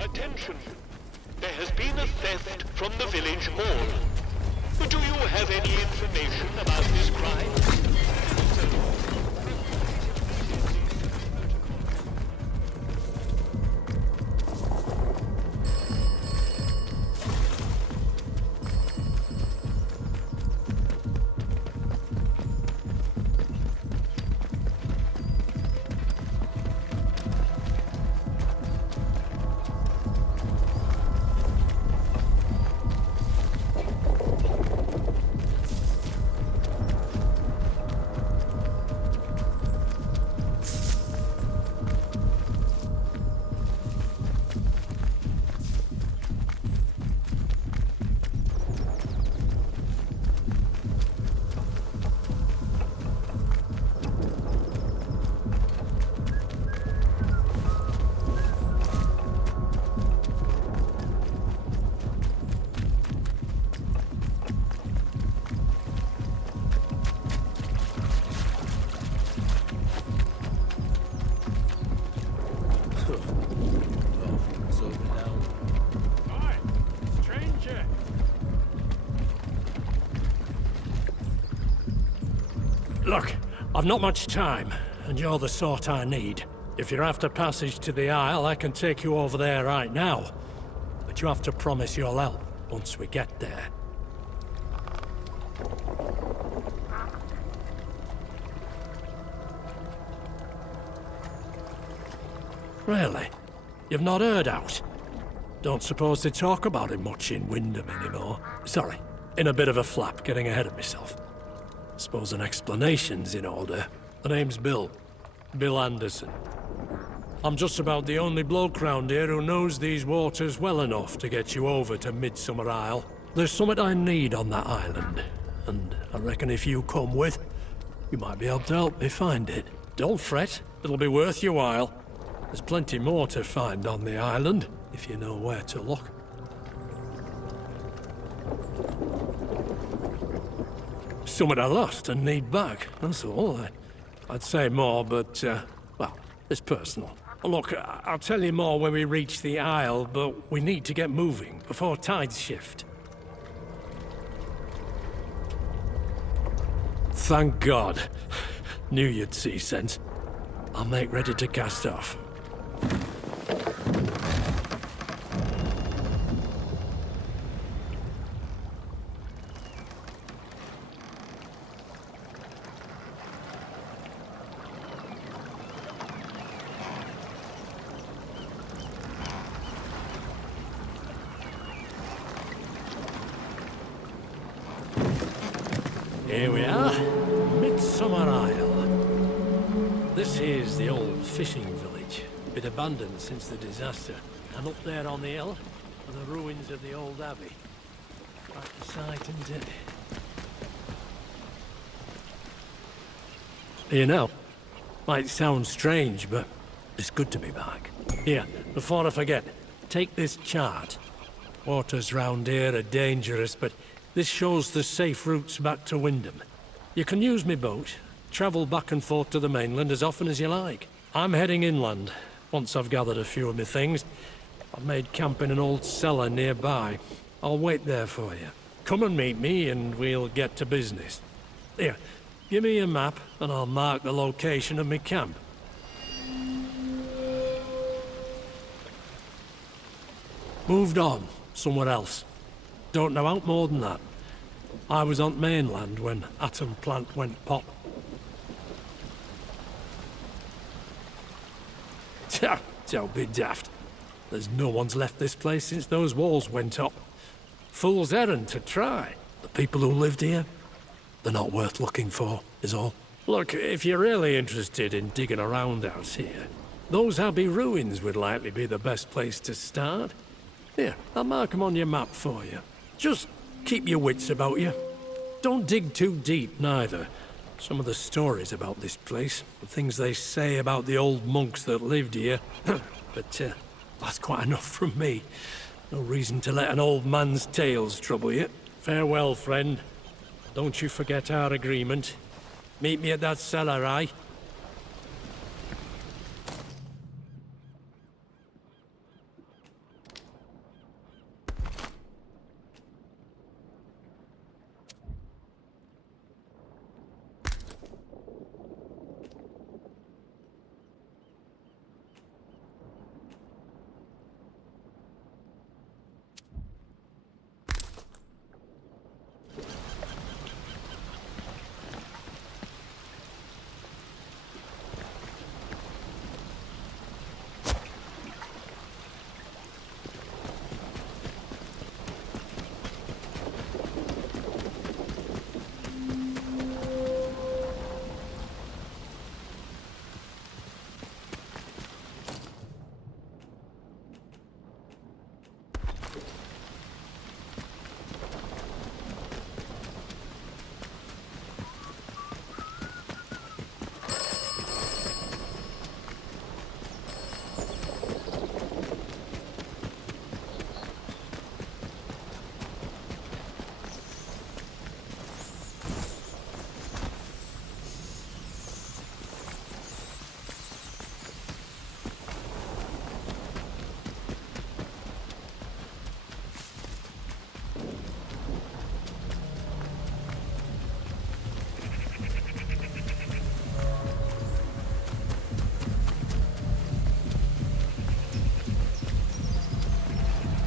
Attention! There has been a theft from the village hall. Do you have any information about this crime? Look, I've not much time, and you're the sort I need. If you're after passage to the Isle, I can take you over there right now. But you have to promise you'll help once we get there. Really? You've not heard out? Don't suppose they talk about it much in Wyndham anymore. Sorry, in a bit of a flap, getting ahead of myself. Suppose an explanation's in order. The name's Bill. Bill Anderson. I'm just about the only bloke round here who knows these waters well enough to get you over to Midsummer Isle. There's something I need on that island, and I reckon if you come with, you might be able to help me find it. Don't fret, it'll be worth your while. There's plenty more to find on the island, if you know where to look. Something I lost and need back, that's all. I'd say more, but, well, it's personal. Look, I'll tell you more when we reach the Isle, but we need to get moving before tides shift. Thank God. Knew you'd see sense. I'll make ready to cast off. Here we are, Midsummer Isle. This here's the old fishing village. Been abandoned since the disaster. And up there on the hill are the ruins of the old abbey. Quite a sight, isn't it? You know, might sound strange, but it's good to be back. Here, before I forget, take this chart. Waters round here are dangerous, but this shows the safe routes back to Wyndham. You can use my boat, travel back and forth to the mainland as often as you like. I'm heading inland, once I've gathered a few of my things. I've made camp in an old cellar nearby. I'll wait there for you. Come and meet me and we'll get to business. Here, give me a map and I'll mark the location of my camp. Moved on, somewhere else. Don't know out more than that. I was on mainland when Atom plant went pop. Don't be daft. There's no one's left this place since those walls went up. Fool's errand to try. The people who lived here, they're not worth looking for, is all. Look, if you're really interested in digging around out here, those Abbey ruins would likely be the best place to start. Here, I'll mark them on your map for you. Just keep your wits about you. Don't dig too deep, neither. Some of the stories about this place, the things they say about the old monks that lived here. But that's quite enough from me. No reason to let an old man's tales trouble you. Farewell, friend. Don't you forget our agreement. Meet me at that cellar, aye?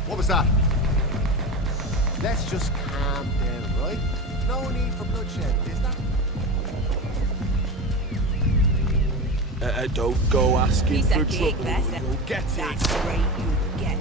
What was that? Let's just calm down, right? No need for bloodshed, is there? Don't go asking Piece for of cake, trouble. that's You'll get it. That's great, you get.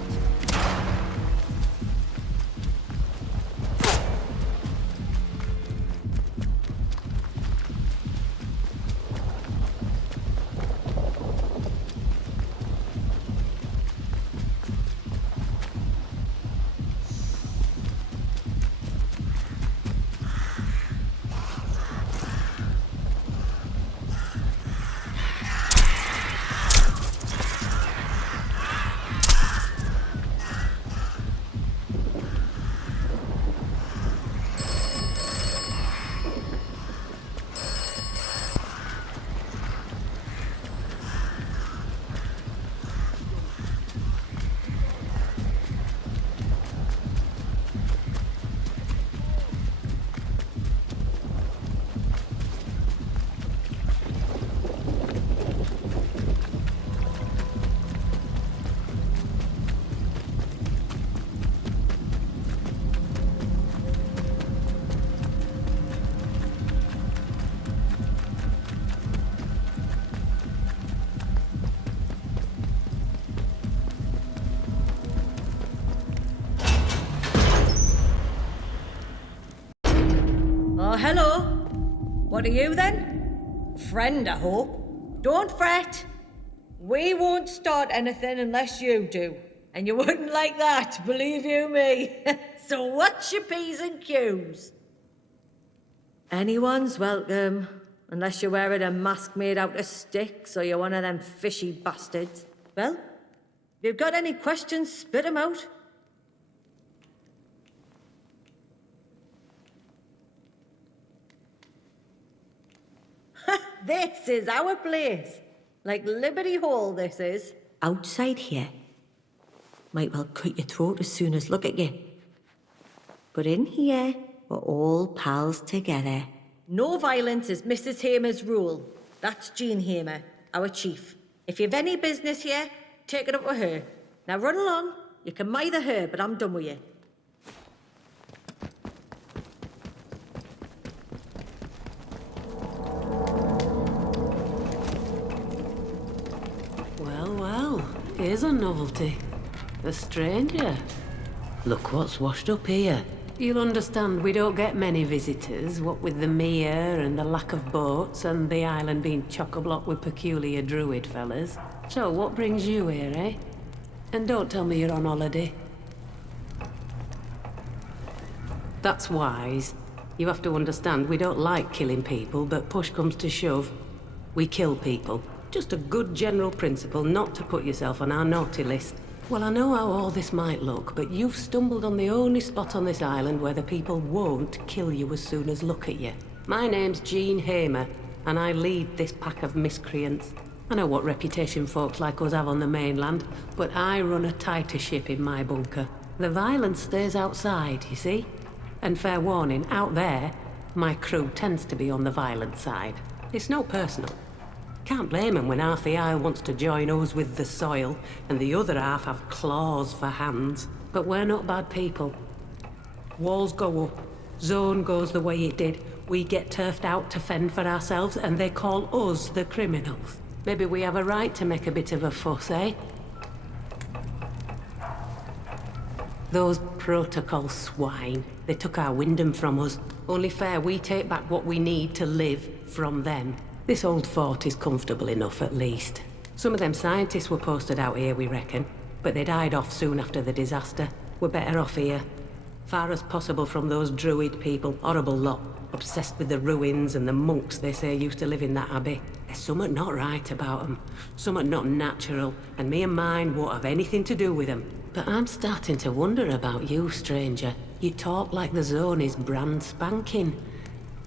Oh, hello. What are you then? Friend, I hope. Don't fret. We won't start anything unless you do. And you wouldn't like that, believe you me. So what's your P's and Q's? Anyone's welcome. Unless you're wearing a mask made out of sticks or you're one of them fishy bastards. Well, if you've got any questions, spit 'em out. This is our place. Like Liberty Hall, this is. Outside here. Might well cut your throat as soon as look at you. But in here, we're all pals together. No violence is Mrs. Hamer's rule. That's Jean Hamer, our chief. If you've any business here, take it up with her. Now run along. You can mither her, but I'm done with you. Well, here's a novelty. A stranger. Look what's washed up here. You'll understand we don't get many visitors, what with the mere and the lack of boats and the island being chock-a-block with peculiar druid fellas. So what brings you here, eh? And don't tell me you're on holiday. That's wise. You have to understand, we don't like killing people, but push comes to shove, we kill people. Just a good general principle not to put yourself on our naughty list. Well, I know how all this might look, but you've stumbled on the only spot on this island where the people won't kill you as soon as look at you. My name's Jean Hamer, and I lead this pack of miscreants. I know what reputation folks like us have on the mainland, but I run a tighter ship in my bunker. The violence stays outside, you see? And fair warning, out there, my crew tends to be on the violent side. It's no personal. Can't blame them when half the isle wants to join us with the soil, and the other half have claws for hands. But we're not bad people. Walls go up, zone goes the way it did. We get turfed out to fend for ourselves, and they call us the criminals. Maybe we have a right to make a bit of a fuss, eh? Those protocol swine, they took our Wyndham from us. Only fair we take back what we need to live from them. This old fort is comfortable enough, at least. Some of them scientists were posted out here, we reckon, but they died off soon after the disaster. We're better off here. Far as possible from those druid people, horrible lot. Obsessed with the ruins and the monks they say used to live in that abbey. There's something not right about them. Something not natural, and me and mine won't have anything to do with them. But I'm starting to wonder about you, stranger. You talk like the zone is brand spanking.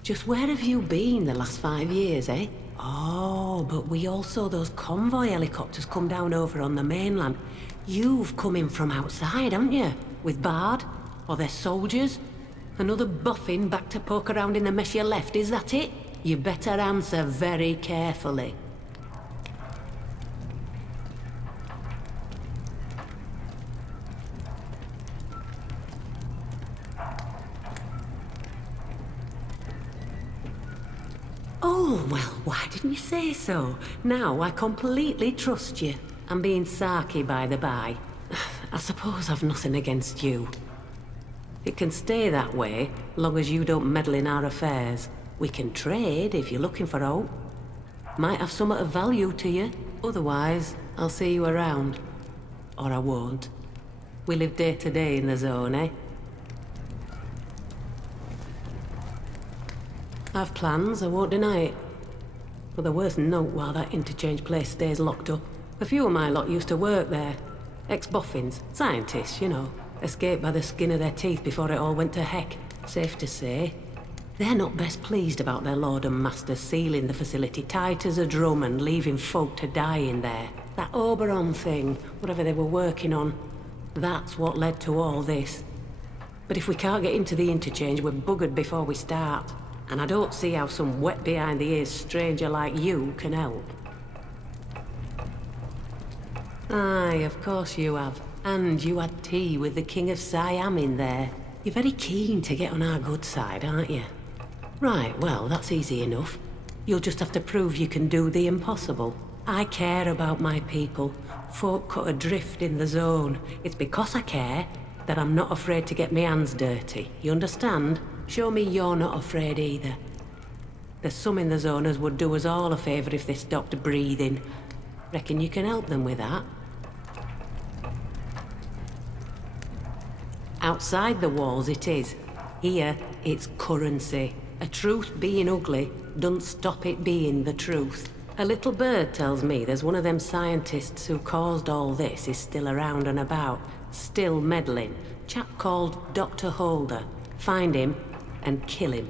Just where have you been the last 5 years, eh? Oh, but we all saw those convoy helicopters come down over on the mainland. You've come in from outside, haven't you? With Bard? Or their soldiers? Another boffin back to poke around in the mess you left, is that it? You better answer very carefully. Oh, well, why didn't you say so? Now I completely trust you. I'm being sarky, by the by. I suppose I've nothing against you. It can stay that way, long as you don't meddle in our affairs. We can trade if you're looking for out. Might have something of value to you. Otherwise, I'll see you around. Or I won't. We live day to day in the zone, eh? I've plans, I won't deny it. But they're worth note while that interchange place stays locked up. A few of my lot used to work there. Ex-boffins, scientists, you know. Escaped by the skin of their teeth before it all went to heck. Safe to say. They're not best pleased about their lord and master sealing the facility tight as a drum and leaving folk to die in there. That Oberon thing, whatever they were working on, that's what led to all this. But if we can't get into the interchange, we're buggered before we start. And I don't see how some wet behind the ears stranger like you can help. Aye, of course you have. And you had tea with the King of Siam in there. You're very keen to get on our good side, aren't you? Right, well, that's easy enough. You'll just have to prove you can do the impossible. I care about my people. Folk cut adrift in the zone. It's because I care that I'm not afraid to get my hands dirty. You understand? Show me you're not afraid either. There's some in the zone as would do us all a favour if they stopped breathing. Reckon you can help them with that? Outside the walls it is. Here, it's currency. A truth being ugly doesn't stop it being the truth. A little bird tells me there's one of them scientists who caused all this is still around and about, still meddling. Chap called Dr. Holder. Find him and kill him.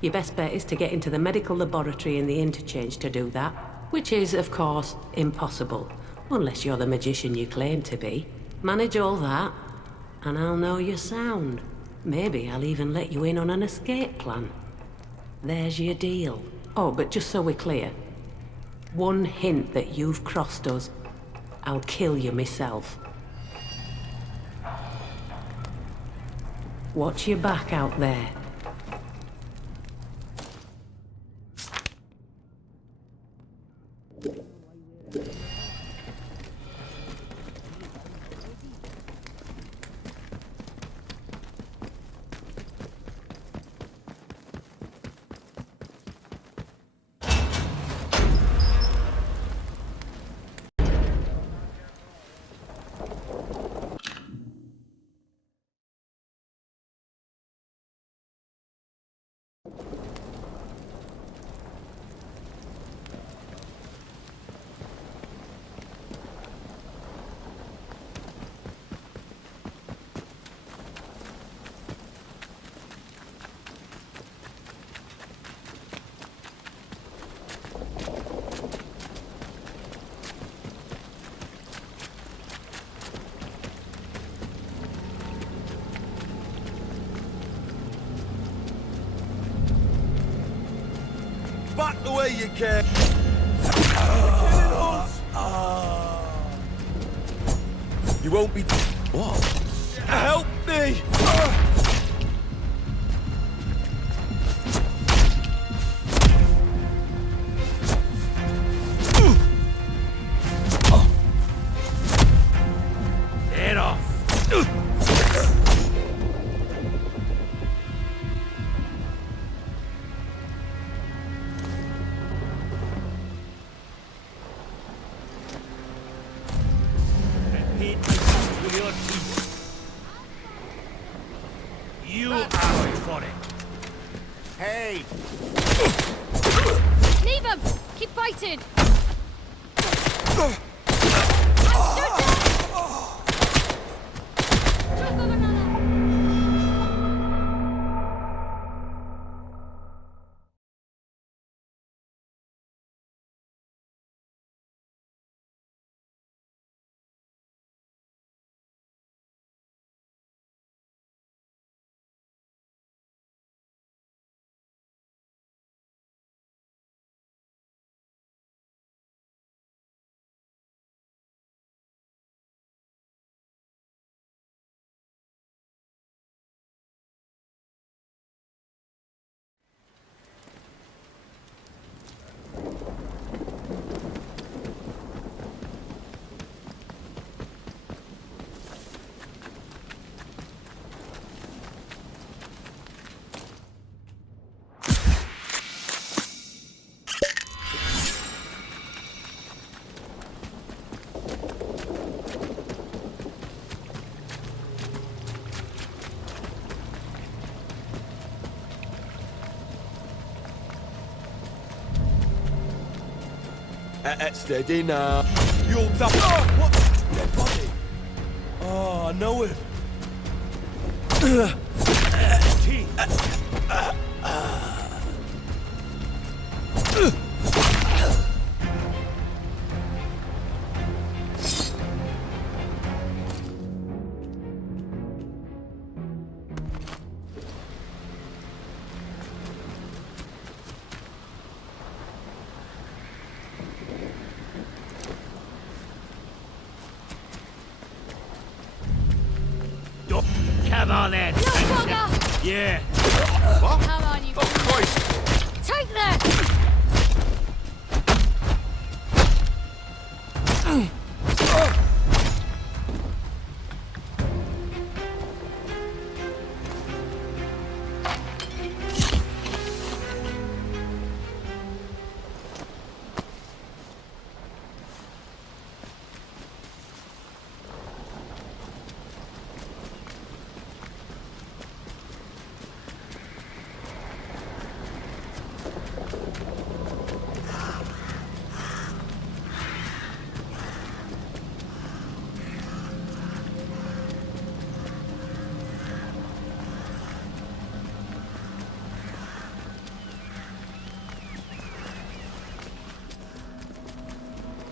Your best bet is to get into the medical laboratory in the interchange to do that, which is, of course, impossible, unless you're the magician you claim to be. Manage all that, and I'll know you're sound. Maybe I'll even let you in on an escape plan. There's your deal. Oh, but just so we're clear, one hint that you've crossed us, I'll kill you myself. Watch your back out there. the way you can. You won't be... What? Help me! Get off! Repeat myself with your teeth. You asked for it. Hey! Leave him! Keep fighting! Steady now. You'll die. What? Dead body. Oh, I know it. Teeth. Come on then. bugger! Yeah. Come on, you... Oh, Christ! Take that!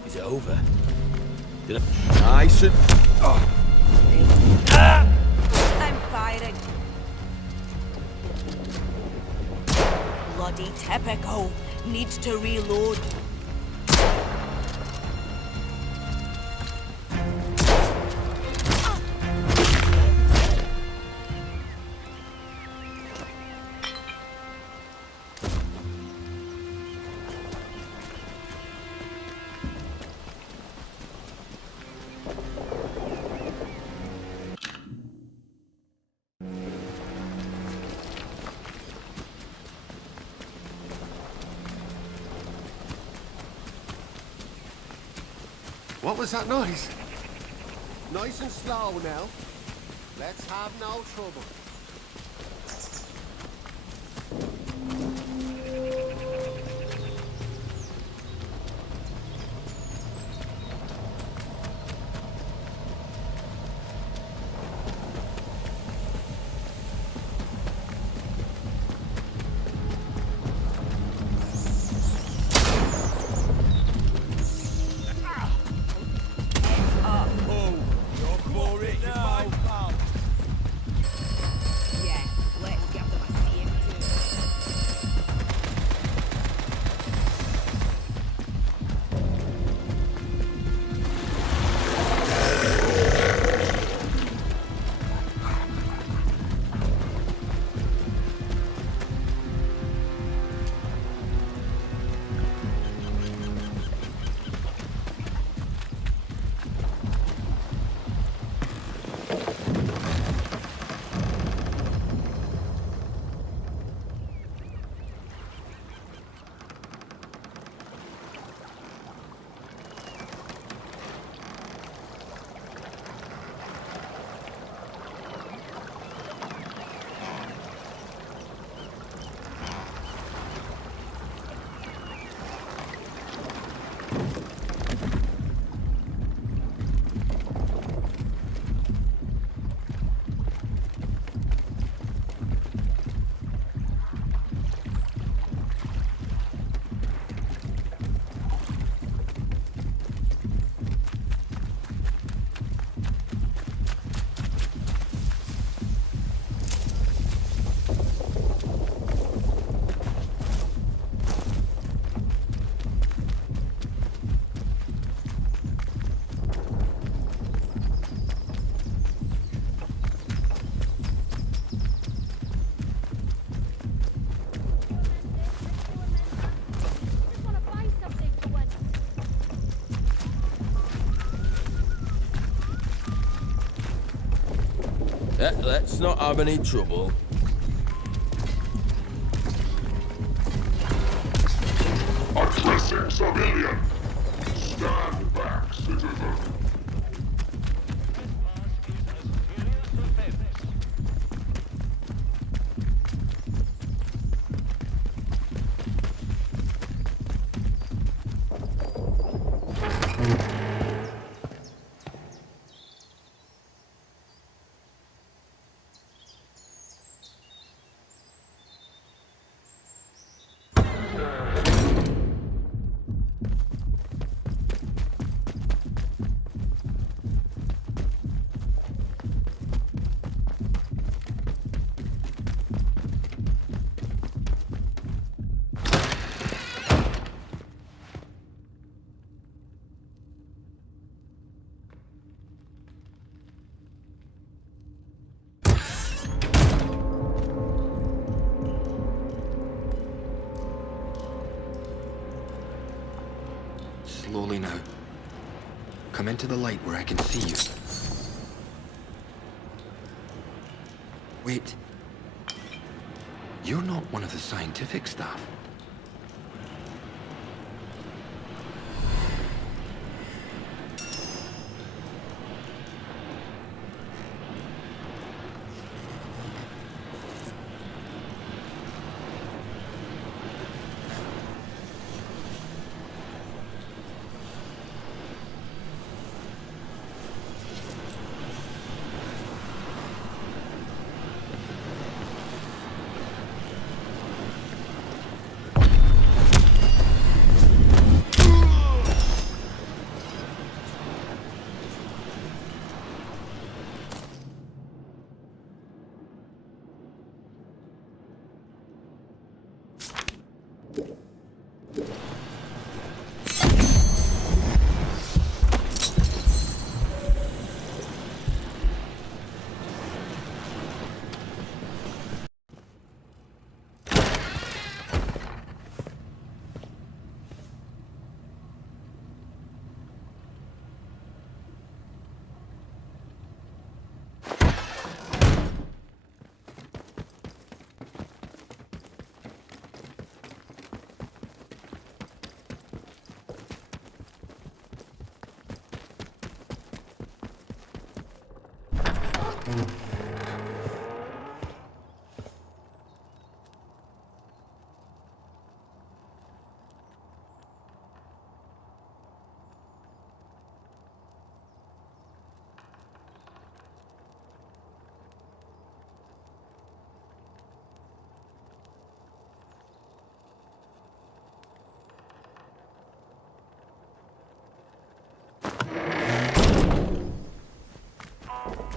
Is it over? Did I should... I'm firing. Bloody typical. Needs to reload. What was that noise? Nice and slow now. Let's have no trouble. Let's not have any trouble. Addressing civilian. Stand back, citizen. Slowly now. Come into the light where I can see you. Wait. You're not one of the scientific staff.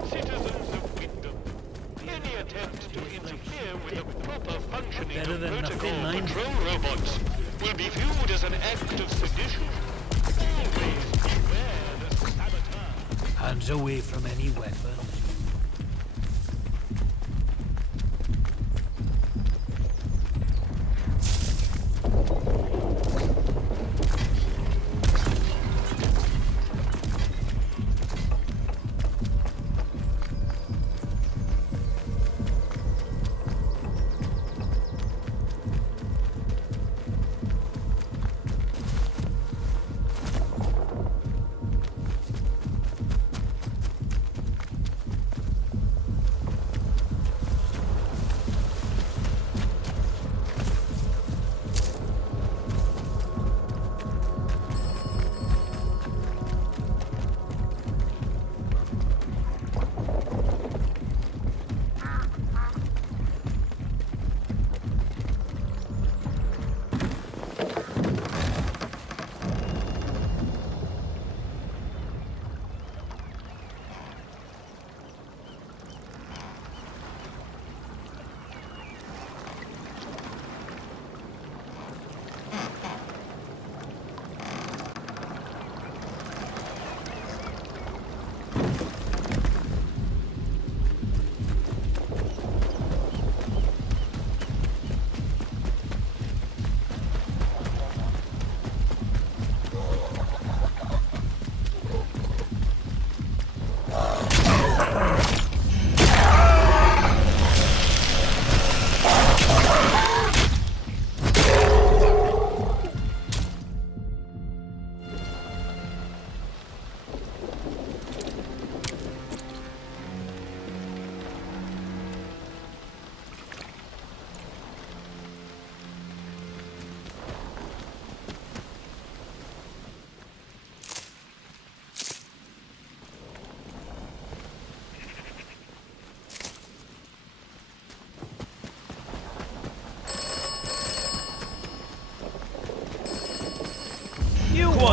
Citizens of Wyndham, any attempt to interfere with the proper functioning Better of than protocol nothing, mind. control robots will be viewed as an act of sedition. Always beware the saboteur. Hands away from any weapons.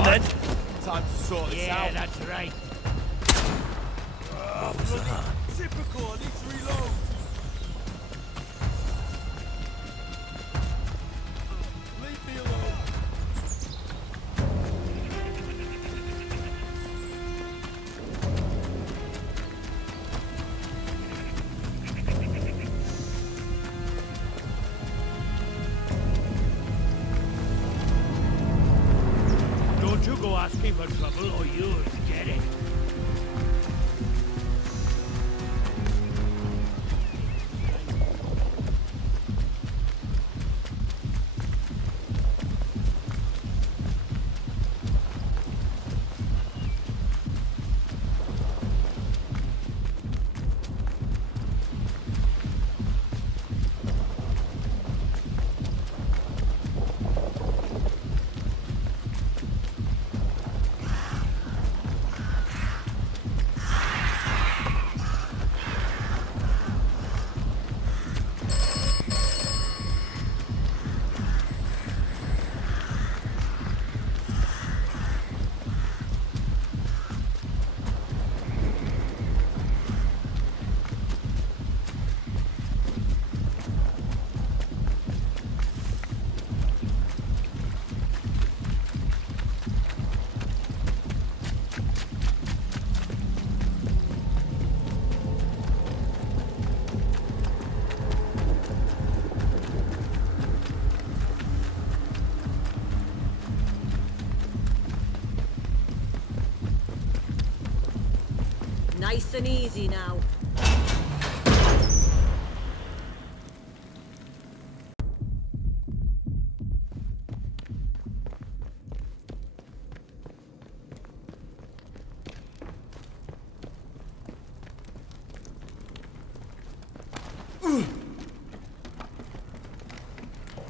on then. Time to sort this out. Yeah, that's right. What was that? Typical, I need to reload. Leave me alone. Don't you go asking for trouble or you'll get it. Nice and easy now.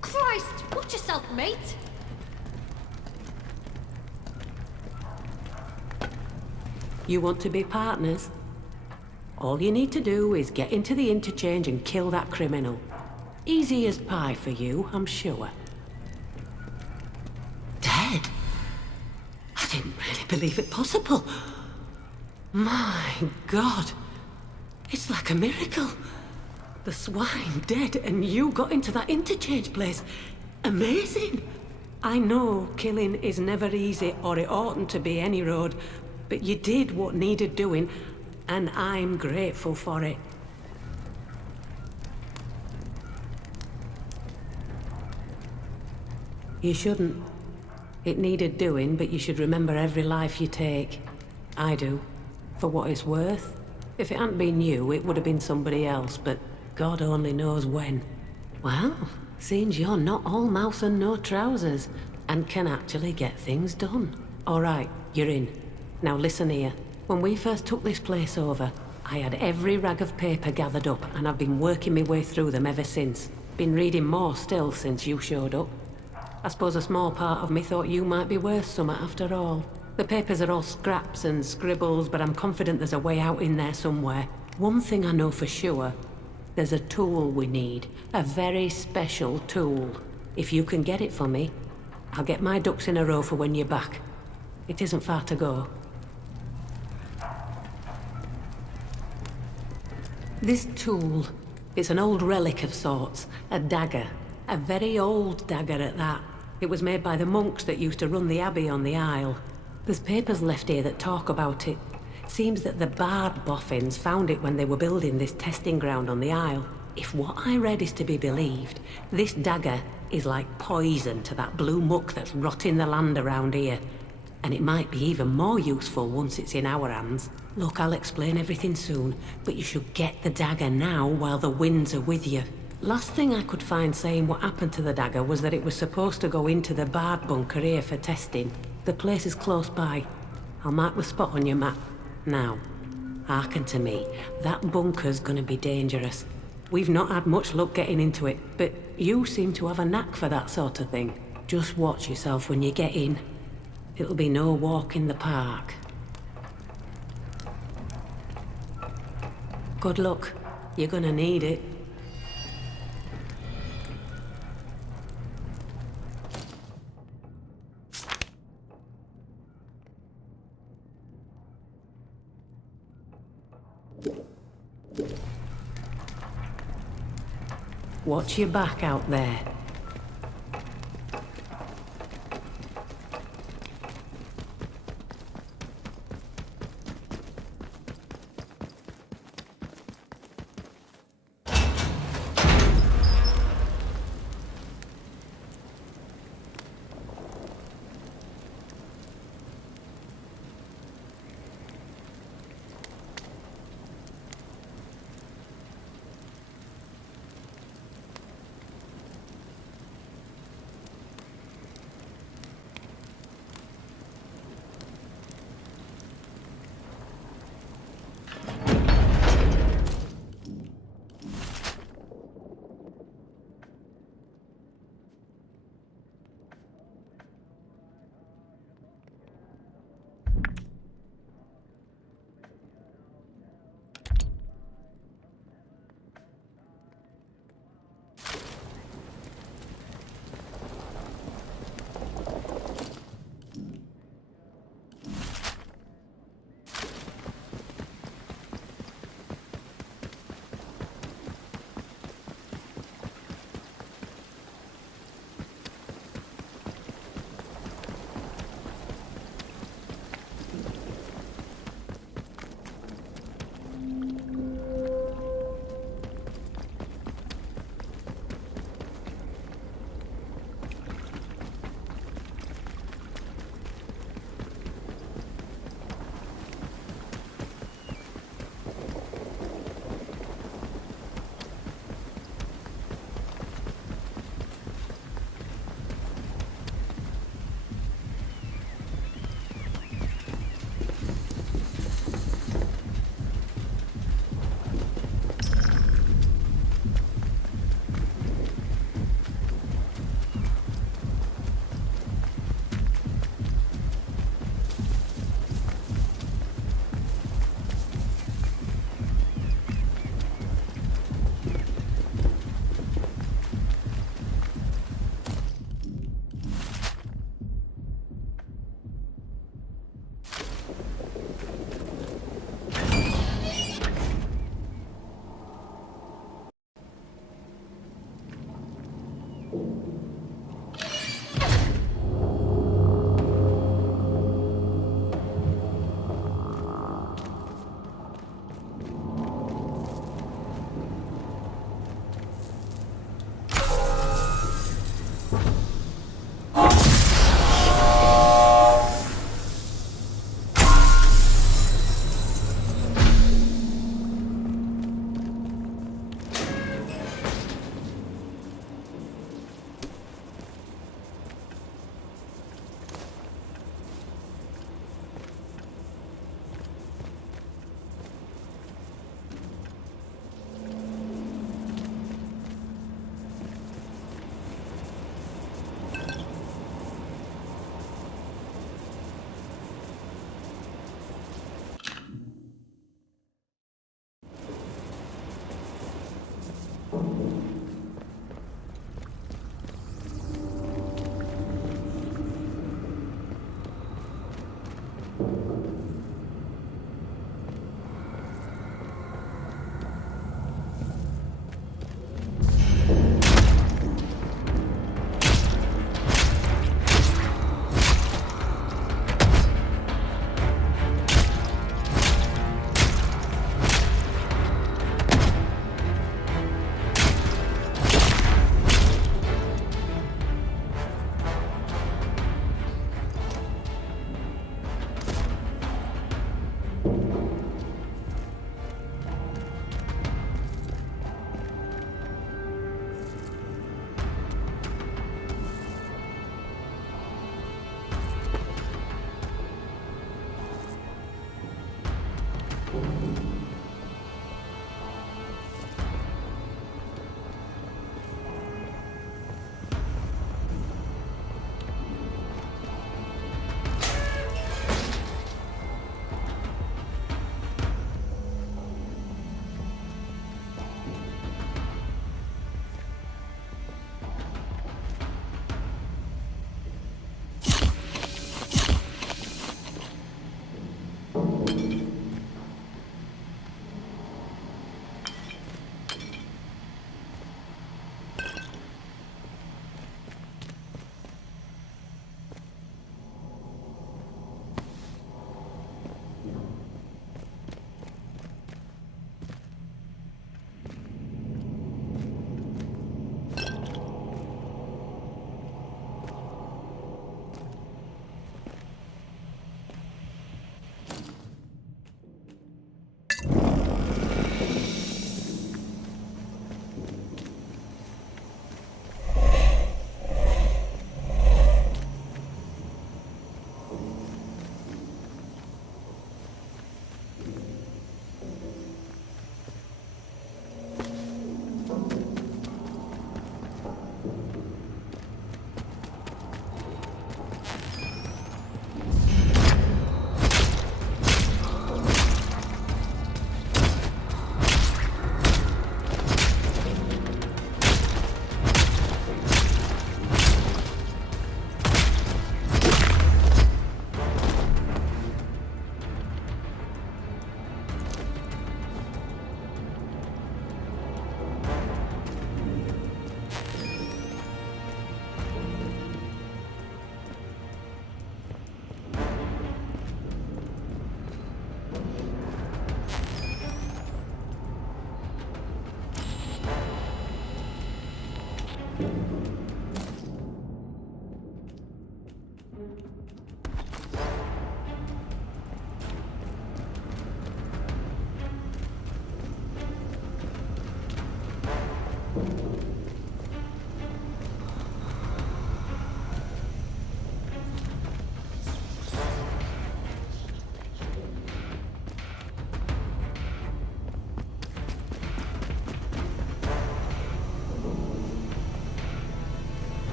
Christ, watch yourself, mate. You want to be partners? All you need to do is get into the interchange and kill that criminal. Easy as pie for you, I'm sure. Dead? I didn't really believe it possible. My God. It's like a miracle. The swine dead and you got into that interchange place. Amazing. I know killing is never easy, or it oughtn't to be any road, but you did what needed doing, and I'm grateful for it. You shouldn't. It needed doing, but you should remember every life you take. I do. For what it's worth. If it hadn't been you, it would have been somebody else, but God only knows when. Well, seems you're not all mouth and no trousers, and can actually get things done. All right, you're in. Now listen here. When we first took this place over, I had every rag of paper gathered up, and I've been working my way through them ever since. Been reading more still since you showed up. I suppose a small part of me thought you might be worth something after all. The papers are all scraps and scribbles, but I'm confident there's a way out in there somewhere. One thing I know for sure, there's a tool we need. A very special tool. If you can get it for me, I'll get my ducks in a row for when you're back. It isn't far to go. This tool, it's an old relic of sorts, a dagger. A very old dagger at that. It was made by the monks that used to run the abbey on the Isle. There's papers left here that talk about it. Seems that the bard boffins found it when they were building this testing ground on the Isle. If what I read is to be believed, this dagger is like poison to that blue muck that's rotting the land around here. And it might be even more useful once it's in our hands. Look, I'll explain everything soon, but you should get the dagger now while the winds are with you. Last thing I could find saying what happened to the dagger was that it was supposed to go into the bard bunker here for testing. The place is close by. I'll mark the spot on your map. Now, hearken to me. That bunker's gonna be dangerous. We've not had much luck getting into it, but you seem to have a knack for that sort of thing. Just watch yourself when you get in. It'll be no walk in the park. Good luck. You're gonna need it. Watch your back out there.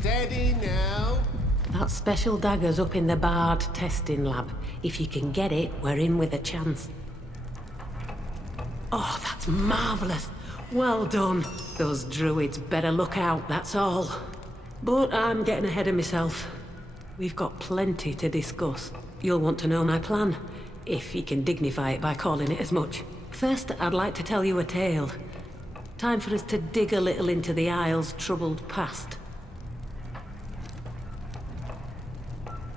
Steady now. That special dagger's up in the Bard testing lab. If you can get it, we're in with a chance. Oh, that's marvellous. Well done. Those druids better look out, that's all. But I'm getting ahead of myself. We've got plenty to discuss. You'll want to know my plan, if you can dignify it by calling it as much. First, I'd like to tell you a tale. Time for us to dig a little into the Isle's troubled past.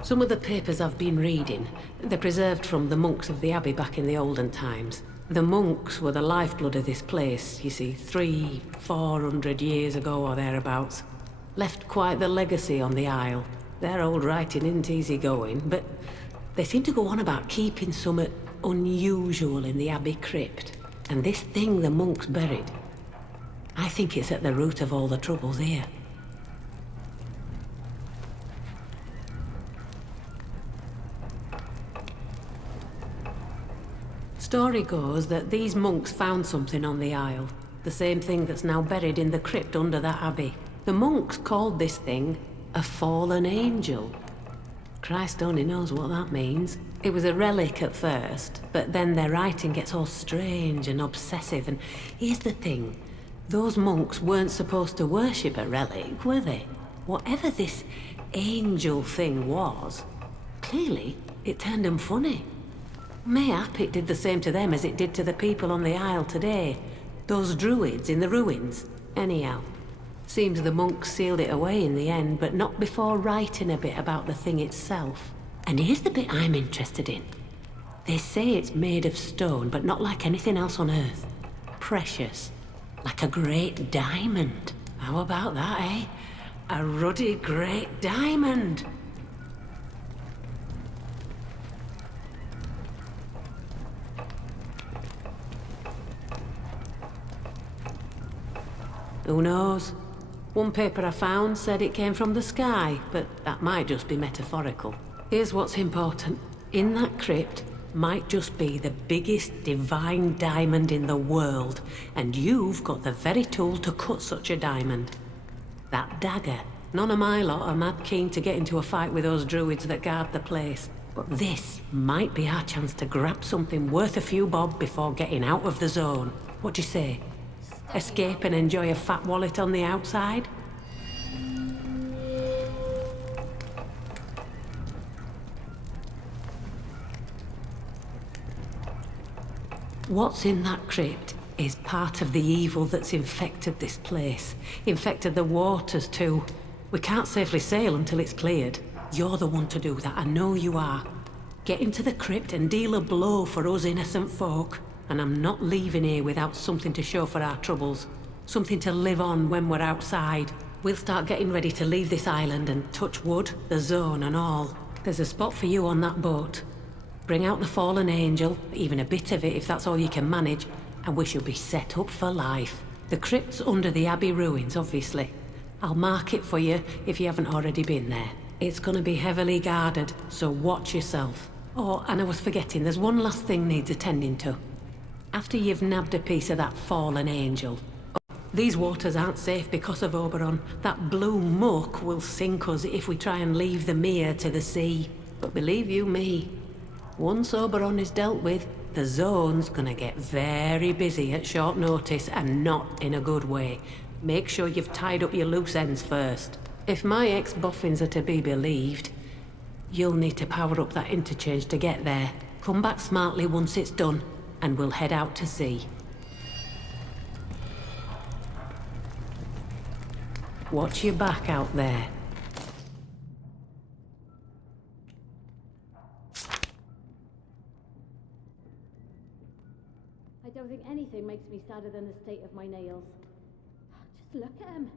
Some of the papers I've been reading, they're preserved from the monks of the Abbey back in the olden times. The monks were the lifeblood of this place, you see, 300-400 years ago or thereabouts. Left quite the legacy on the Isle. Their old writing isn't easy going, but they seem to go on about keeping something unusual in the Abbey crypt. And this thing the monks buried, I think it's at the root of all the troubles here. Story goes that these monks found something on the Isle. The same thing that's now buried in the crypt under that abbey. The monks called this thing a fallen angel. Christ only knows what that means. It was a relic at first, but then their writing gets all strange and obsessive, and here's the thing. Those monks weren't supposed to worship a relic, were they? Whatever this angel thing was, clearly it turned them funny. Mayhap it did the same to them as it did to the people on the Isle today. Those druids in the ruins. Anyhow, seems the monks sealed it away in the end, but not before writing a bit about the thing itself. And here's the bit I'm interested in. They say it's made of stone, but not like anything else on Earth. Precious. Like a great diamond. How about that, eh? A ruddy great diamond. Who knows? One paper I found said it came from the sky, but that might just be metaphorical. Here's what's important. In that crypt might just be the biggest divine diamond in the world, and you've got the very tool to cut such a diamond. That dagger. None of my lot are mad keen to get into a fight with those druids that guard the place. But this might be our chance to grab something worth a few bob before getting out of the zone. What do you say? Escape and enjoy a fat wallet on the outside? What's in that crypt is part of the evil that's infected this place. Infected the waters too. We can't safely sail until it's cleared. You're the one to do that, I know you are. Get into the crypt and deal a blow for us innocent folk. And I'm not leaving here without something to show for our troubles. Something to live on when we're outside. We'll start getting ready to leave this island and touch wood, the zone and all. There's a spot for you on that boat. Bring out the fallen angel, even a bit of it if that's all you can manage, and we shall be set up for life. The crypt's under the Abbey ruins, obviously. I'll mark it for you if you haven't already been there. It's gonna be heavily guarded, so watch yourself. Oh, and I was forgetting, there's one last thing needs attending to. After you've nabbed a piece of that fallen angel, these waters aren't safe because of Oberon. That blue muck will sink us if we try and leave the mere to the sea. But believe you me, once Oberon is dealt with, the zone's gonna get very busy at short notice and not in a good way. Make sure you've tied up your loose ends first. If my ex-boffins are to be believed, you'll need to power up that interchange to get there. Come back smartly once it's done, and we'll head out to sea. Watch your back out there. I don't think anything makes me sadder than the state of my nails. Just look at them.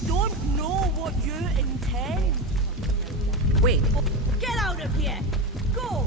We don't know what you intend. Wait, get out of here! Go!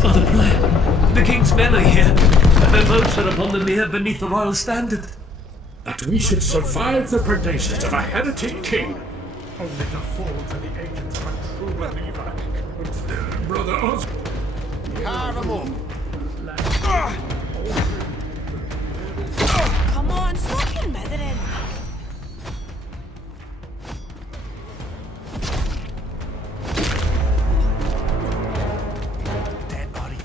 Father Prior, the king's men are here, and their boats are upon the mere beneath the royal standard. That we should survive the predations of a heretic king, only to fall to the agents of a true believer. Brother Oz. Carve him up. Come on, stop your mithering. Dead body.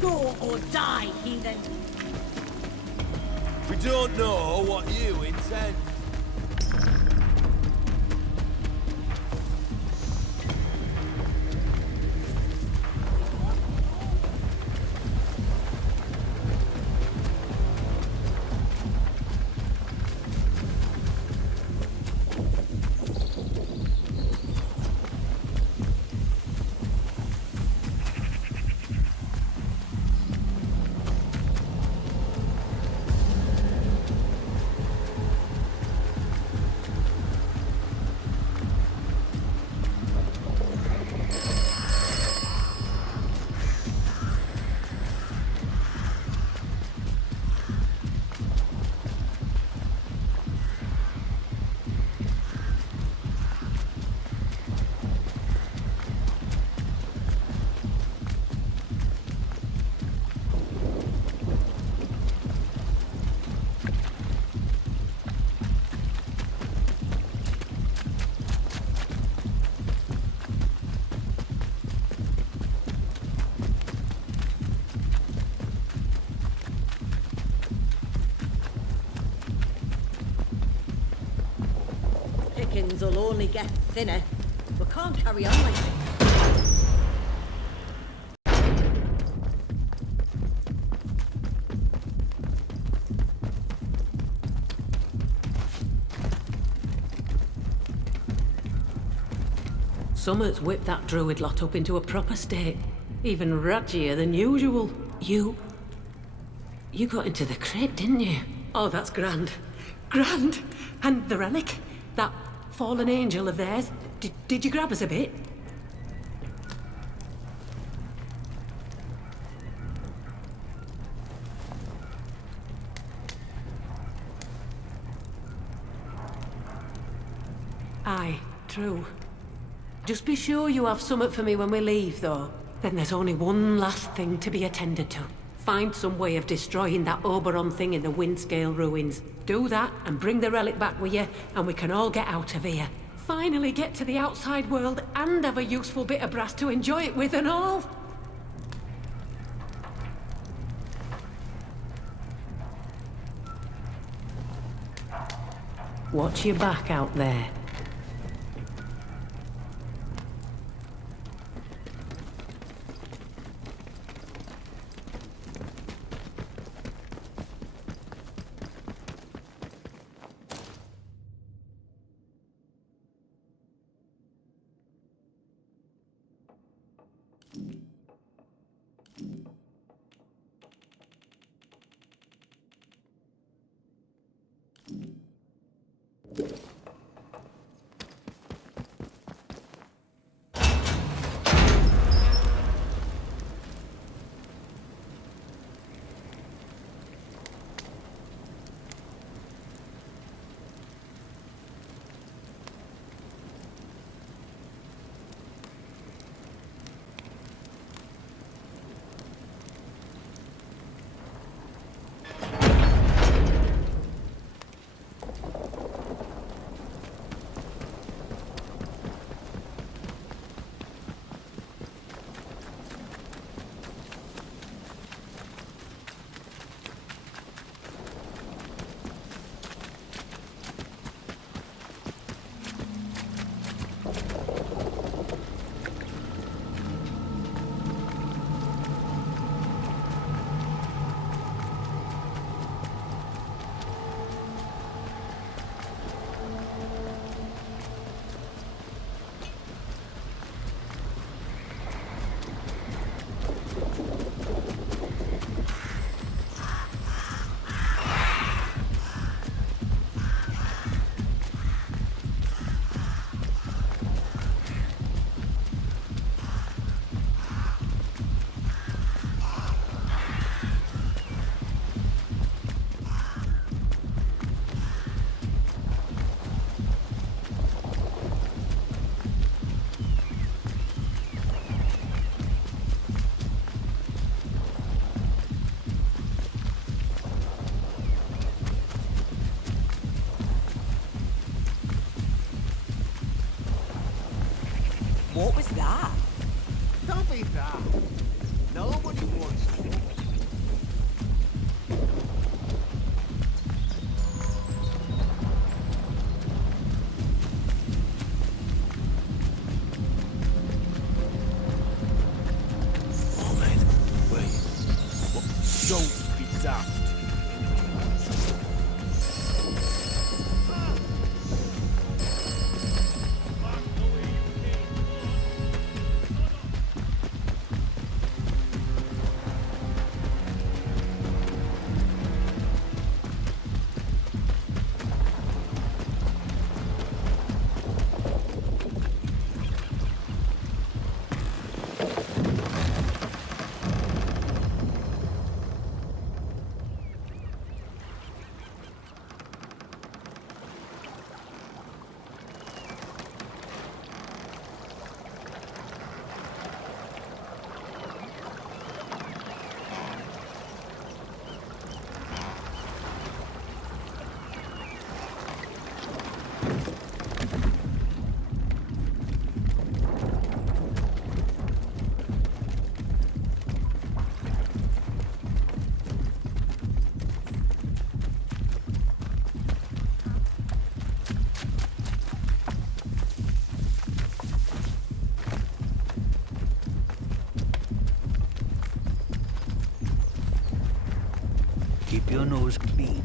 Go or die, heathen! We don't know what you intend. Pickings will only get thinner. We can't carry on like this. Summit's whipped that druid lot up into a proper state. Even ratchier than usual. You got into the crate, didn't you? Oh, that's grand. Grand! And the relic? That fallen angel of theirs? Did you grab us a bit? Aye, true. Just be sure you have summat for me when we leave, though. Then there's only one last thing to be attended to. Find some way of destroying that Oberon thing in the Windscale ruins. Do that and bring the relic back with you, and we can all get out of here. Finally get to the outside world and have a useful bit of brass to enjoy it with and all. Watch your back out there. What was that? Don't be that. Nobody wants to. Oh, man. Wait. What? Don't be daft. Keep your nose clean.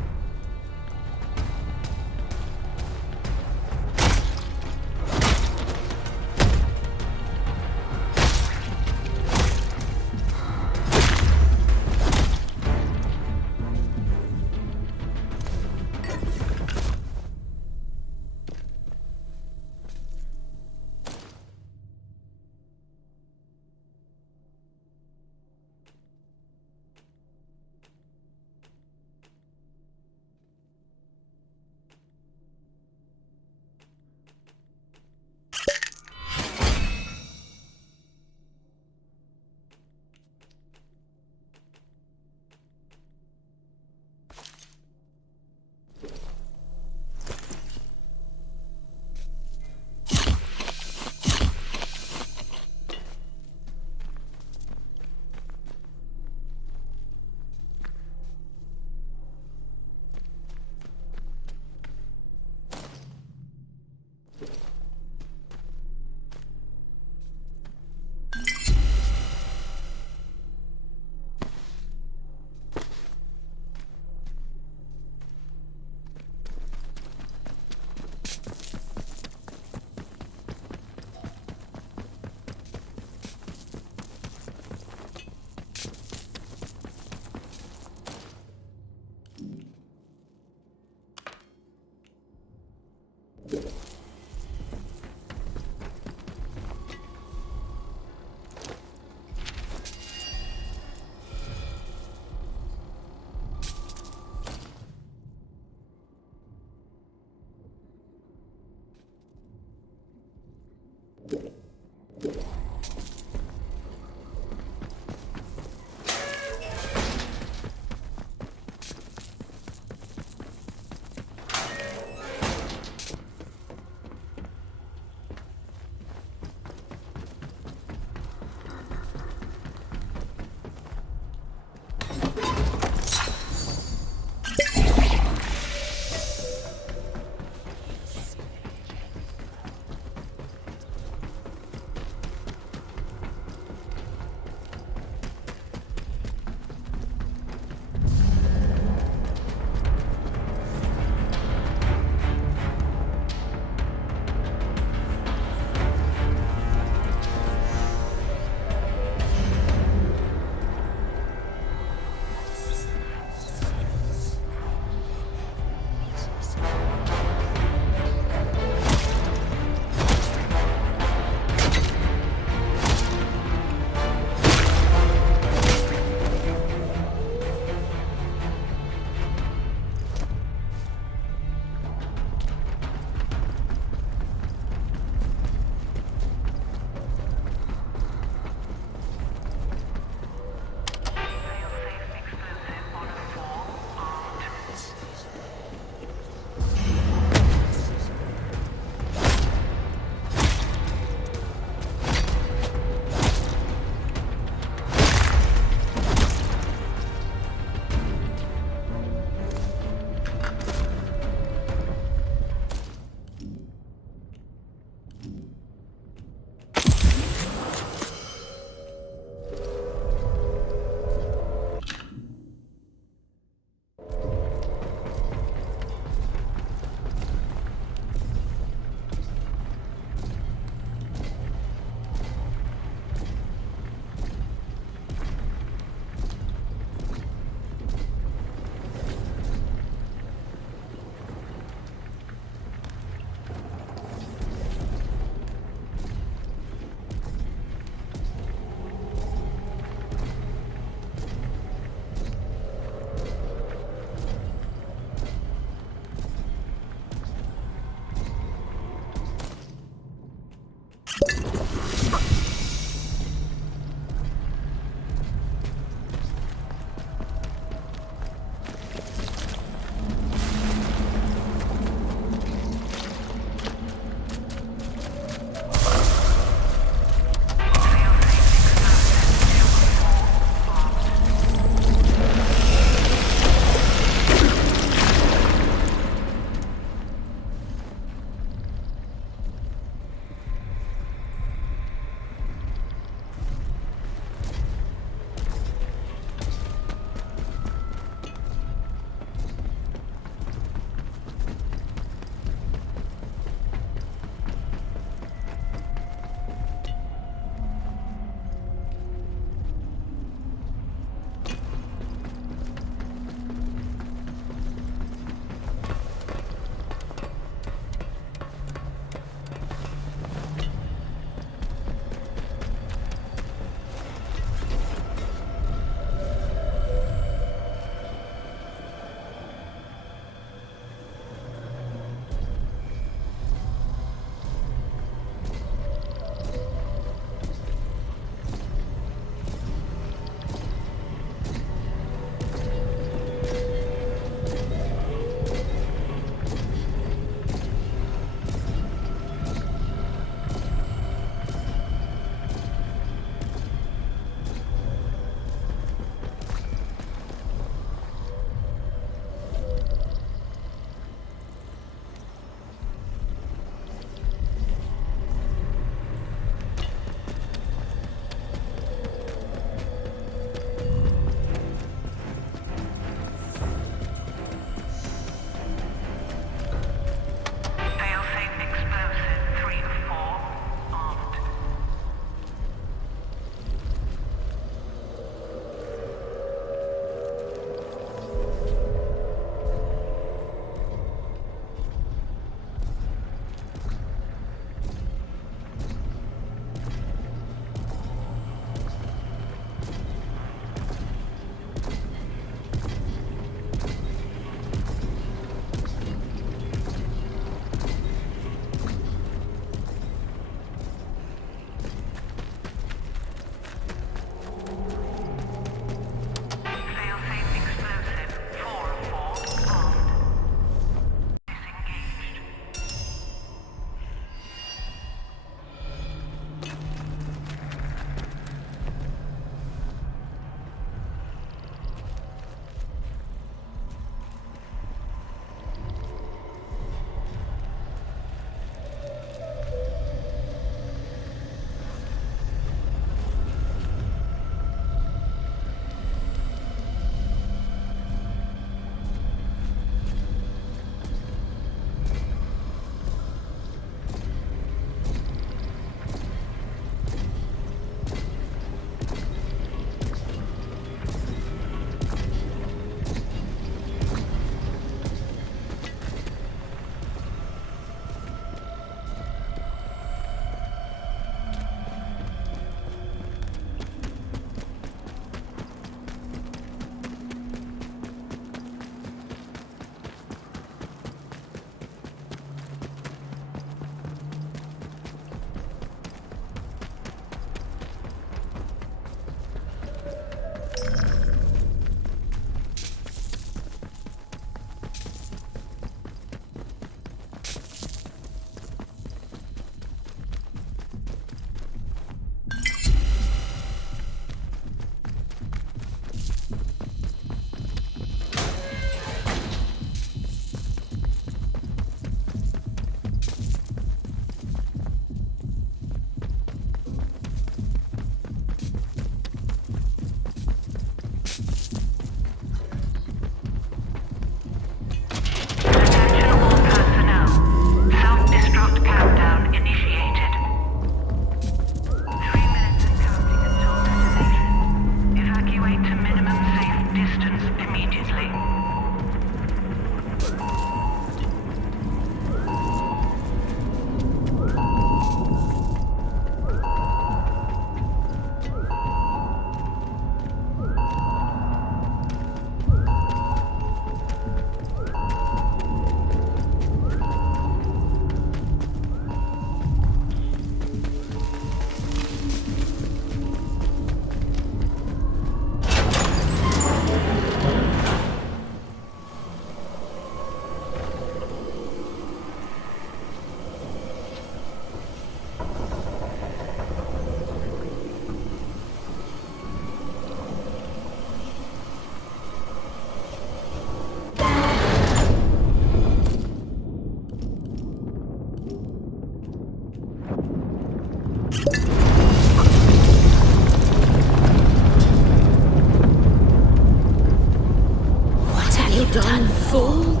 What have you done, fool?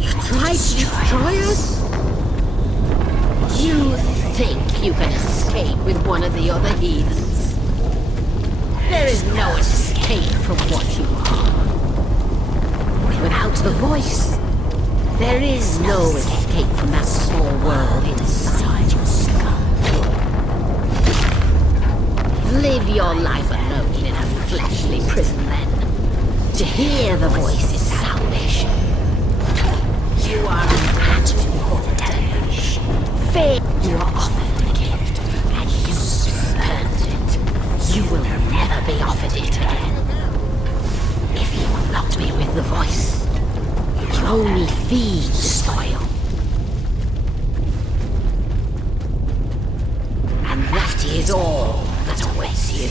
You tried to destroy us? You think you can escape with one of the other heathens? There is no escape from what you are. Without the voice, there is no escape from that small world inside your skull. Live your life alone in a fleshly prison then. To hear the voice is salvation. You are entitled for damage. Fear, you are offered a gift, and you spurned it. You will never be offered it again. If you will not be with the voice, you only feed the soil. And that is all that awaits you.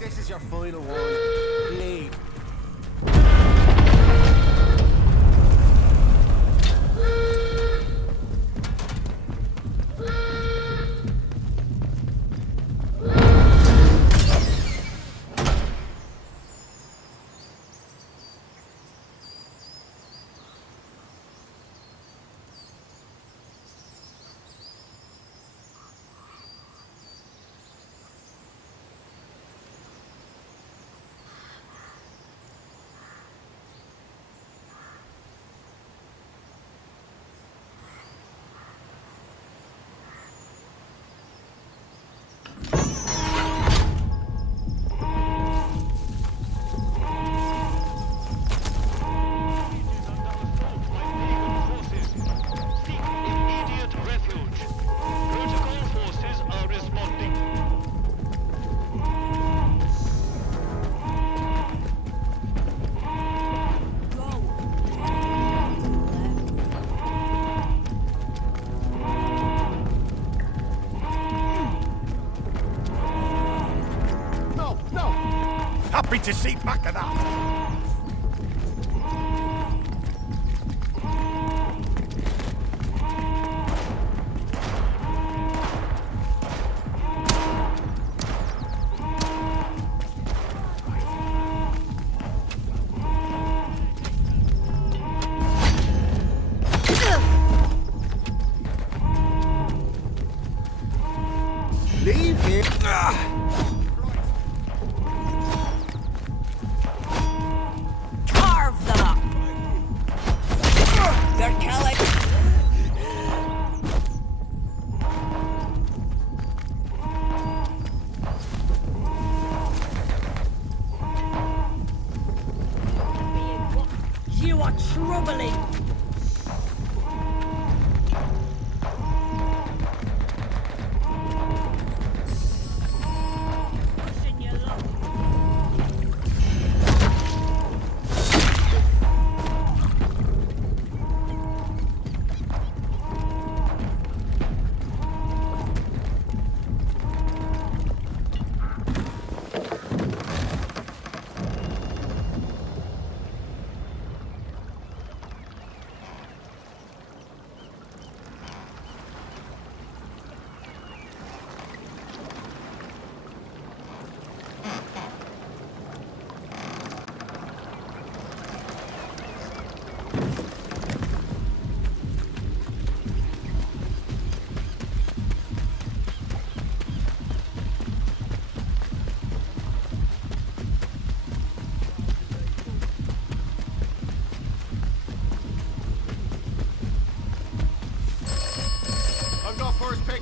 This is your final one. Leave. Happy to see back of that. Leave here. Carve them up. They're killing. You are troubling.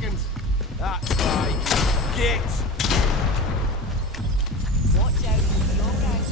seconds. That's right. Get! Watch out, you're right.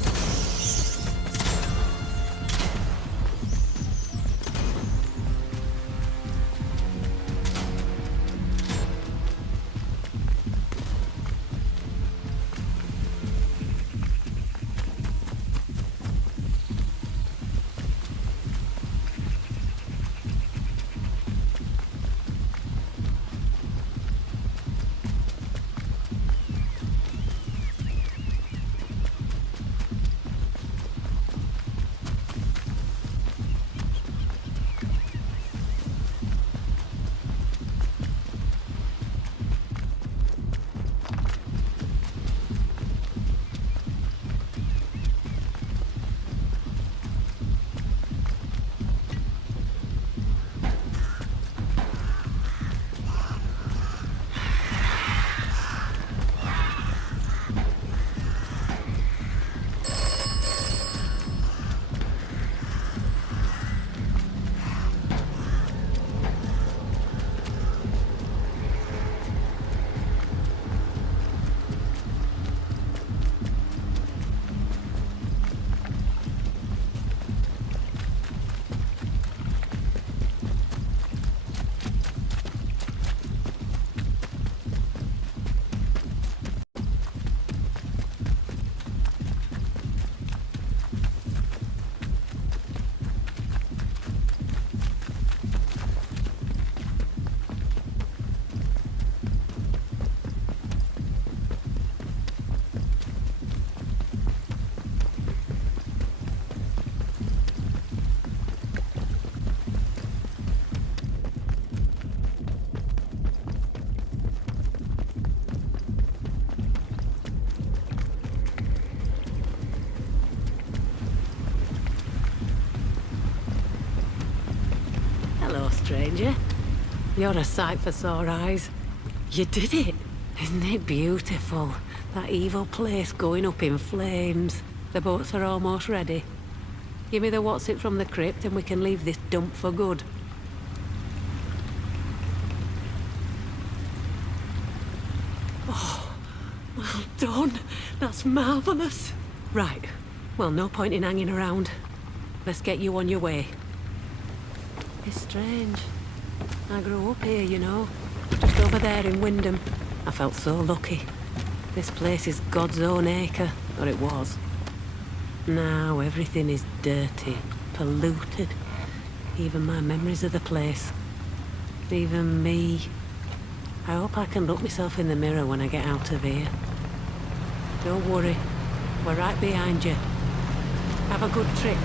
Hello, stranger. You're a sight for sore eyes. You did it. Isn't it beautiful? That evil place going up in flames. The boats are almost ready. Give me the what's-it from the crypt and we can leave this dump for good. Oh, well done. That's marvellous. Right. Well, no point in hanging around. Let's get you on your way. It's strange. I grew up here, you know. Just over there in Wyndham. I felt so lucky. This place is God's own acre, or it was. Now everything is dirty, polluted. Even my memories of the place. Even me. I hope I can look myself in the mirror when I get out of here. Don't worry. We're right behind you. Have a good trip.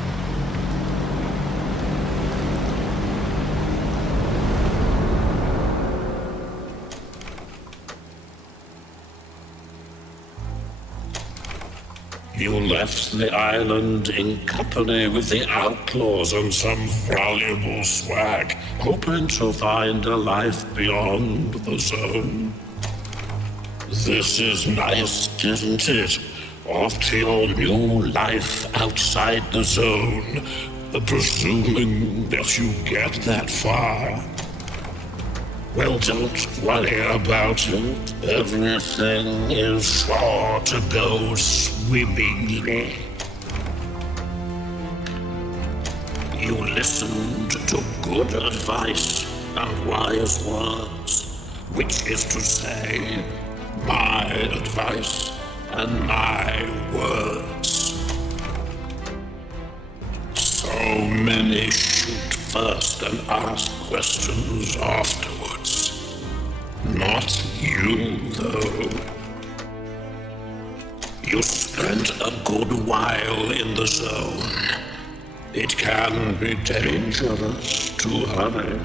You left the island in company with the outlaws and some valuable swag, hoping to find a life beyond the zone. This is nice, isn't it? Off to your new life outside the zone, presuming that you get that far. Well, don't worry about it. Everything is sure to go swimmingly. You listened to good advice and wise words, which is to say, my advice and my words. So many shoot first and ask questions afterwards. Not you, though. You spent a good while in the zone. It can be dangerous to hurry.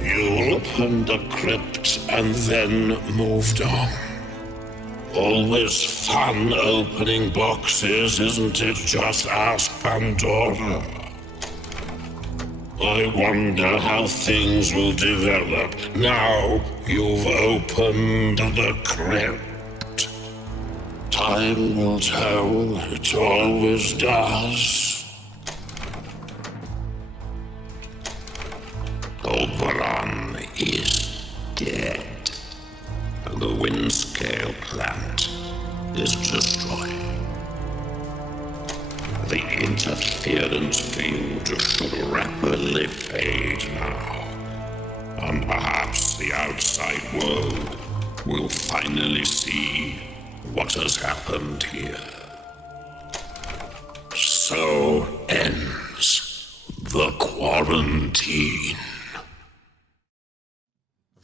You opened the crypt and then moved on. Always fun opening boxes, isn't it? Just ask Pandora. I wonder how things will develop now you've opened the crypt. Time will tell, it always does. interference field should rapidly fade now. And perhaps the outside world will finally see what has happened here. So ends the quarantine.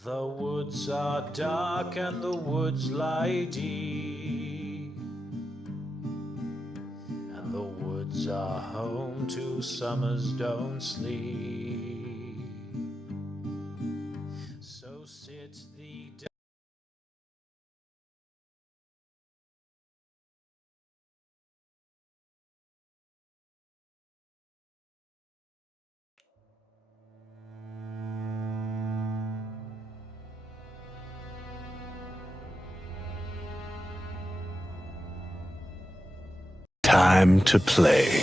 The woods are dark and the woods lie deep, and the woods are home to summers don't sleep. So sit thee down. Time to play.